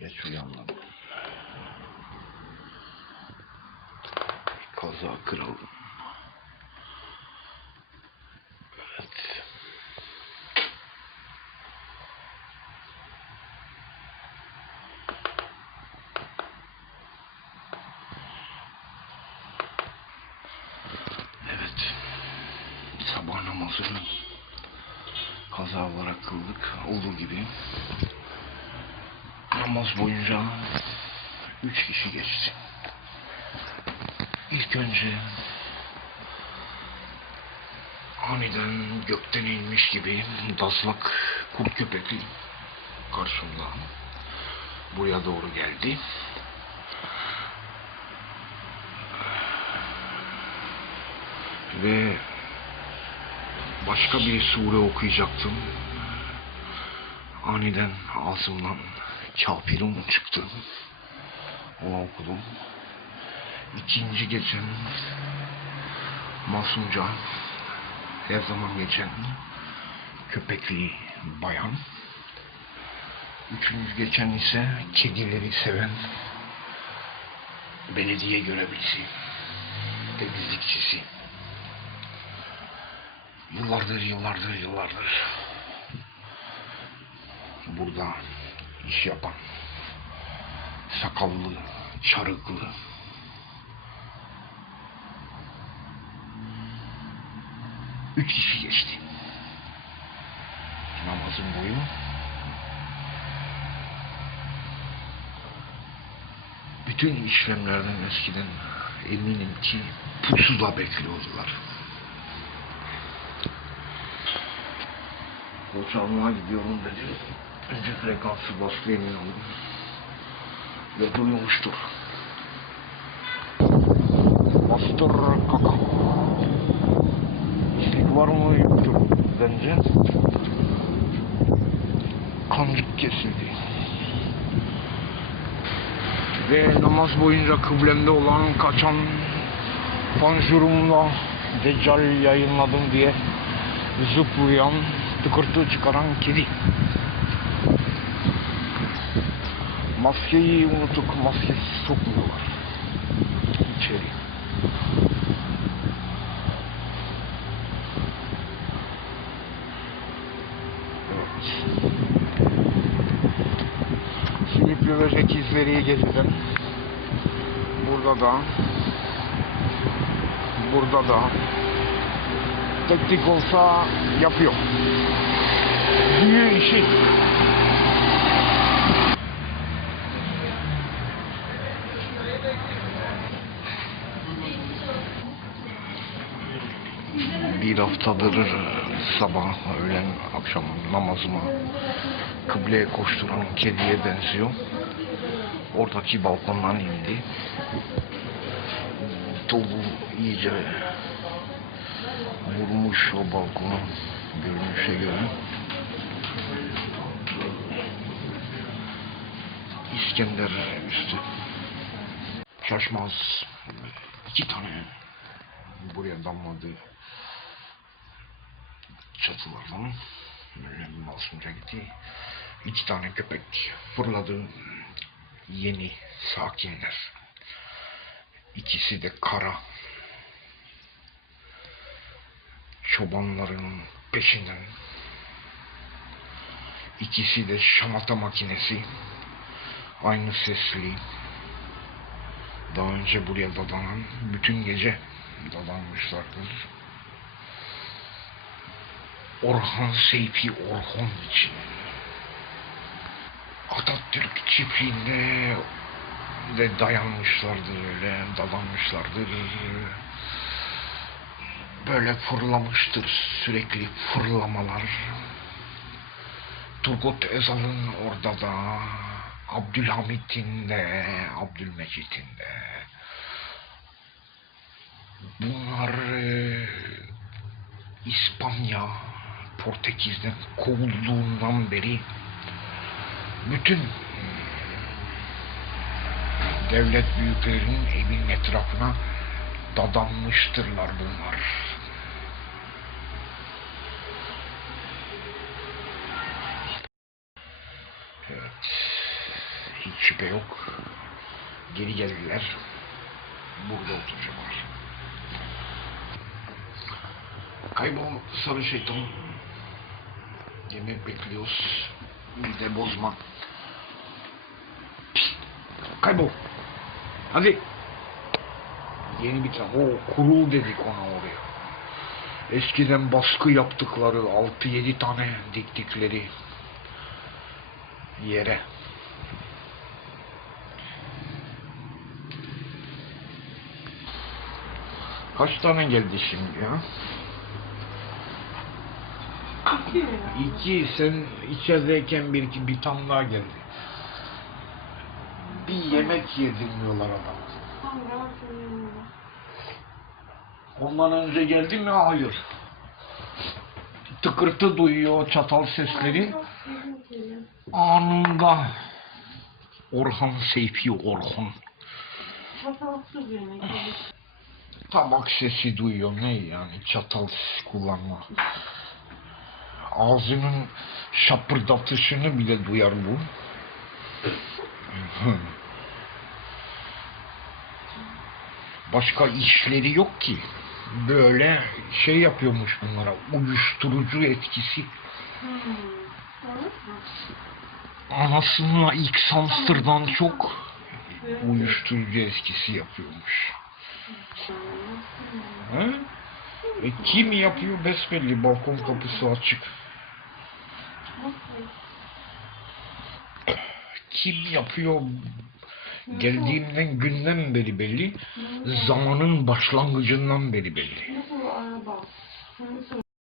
Geç uyandım. Kaza kırıldım. Evet. Evet. Sabah namazını kaza olarak kıldık. Olduğu gibi. Namaz boyunca üç kişi geçti. İlk önce aniden gökten inmiş gibi daslak kurt köpekli karşımda buraya doğru geldi. Ve başka bir sure okuyacaktım. Aniden ağzımdan kafirun çıktı. Onu okudum. İkinci gecem masumca her zaman geçen köpekli bayan. Üçüncü geçen ise kedileri seven belediye görevlisi, temizlikçisi. Yıllardır, yıllardır, yıllardır burada iş yapan sakallı, çarıklı üç kişi geçti. Namazın boyu bütün işlemlerden eskiden eminim ki pusuda bekliyordular. Koç almaya gidiyorum dedi. Önce frekansı baskı emin oldum. Ve duyulmuştur. Bastır kaka. İşlik var mı yoktur bence. Kancık kesildi. Ve namaz boyunca kıblemde olan kaçan panjurumla Deccal yayınladım diye zıplayan, tıkırtı çıkaran kedi. Maskeyi unutup maskesiz sokmuyorlar. İçeri. Evet. Silipli ve sekizleri gezdim. Burada da burada da teknik olsa yapıyor. Büyü işi. Bir haftadır sabah, öğlen, akşam namazıma kıbleye koşturan kediye benziyor. Oradaki balkondan indi. Dolu iyice vurmuş o balkonu görünüşe göre. İskender üstü. Şaşmaz. iki tane buraya damladı çatılardan masumca gitti. İki tane köpek fırladı. Yeni sakinler. İkisi de kara. Çobanların peşinden. İkisi de şamata makinesi. Aynı sesli. Daha önce buraya dadanan bütün gece dadanmışlardır. Orhan Seyfi Orhan için. Atatürk çiftliğinde de dayanmışlardır öyle dadanmışlardır. Böyle fırlamıştır sürekli fırlamalar. Turgut Özal'ın orada da Abdülhamit'in de Abdülmecit'in de bunlar e, İspanya Portekiz'den kovulduğundan beri bütün devlet büyüklerinin evinin etrafına dadanmıştırlar bunlar. Şüphe yok. Geri geldiler. Burada oturacaklar. Kaybol sarı şeytan. Yemek bekliyoruz. Bir de bozma. Pişt, Kaybol. Hadi. Yeni bir tane. O kurul dedik ona oraya. Eskiden baskı yaptıkları 6-7 tane diktikleri yere. Kaç tane geldi şimdi ya? İki. Sen içerideyken bir iki bir tane daha geldi. Bir yemek yedim diyorlar adam. Tam. Ondan önce geldi mi? Hayır. Tıkırtı duyuyor çatal sesleri. Anında Orhan Seyfi Orhan. Çatalsız yemek. Tabak sesi duyuyor ne yani çatal kullanma. Ağzının şapırdatışını bile duyar bu. Başka işleri yok ki. Böyle şey yapıyormuş bunlara. Uyuşturucu etkisi. Anasına ilk Samstır'dan çok uyuşturucu etkisi yapıyormuş. E, kim yapıyor besbelli balkon kapısı açık. Kim yapıyor geldiğimden günden beri belli. Zamanın başlangıcından beri belli.